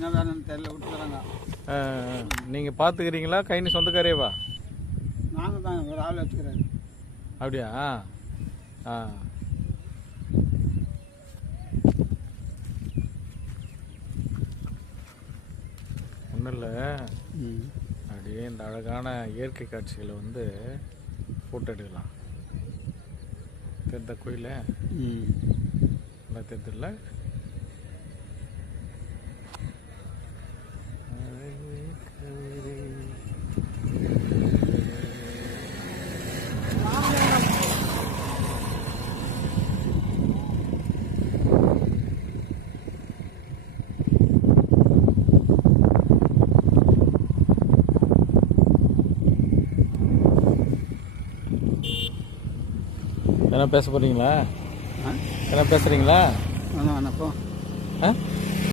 என்ன வேணும்னு தெரியல விட்டுக்கிறாங்க. நீங்கள் பார்த்துக்கிறீங்களா கைனி சொந்தக்காரேவா? நாங்கள் தான் ஒரு ஆள் வச்சுக்கிறாரு. அப்படியா? ஆ ஒன்றும் இல்லை, அப்படியே இந்த அழகான இயற்கை காட்சிகளை வந்து ஃபோட்டோ எடுக்கலாம். தெரிந்த கோயில் நல்லா தெரியுதுல்ல? என்ன பேச போகிறீங்களா? என்ன பேசுகிறீங்களா? வேணாம் வேணாப்போ.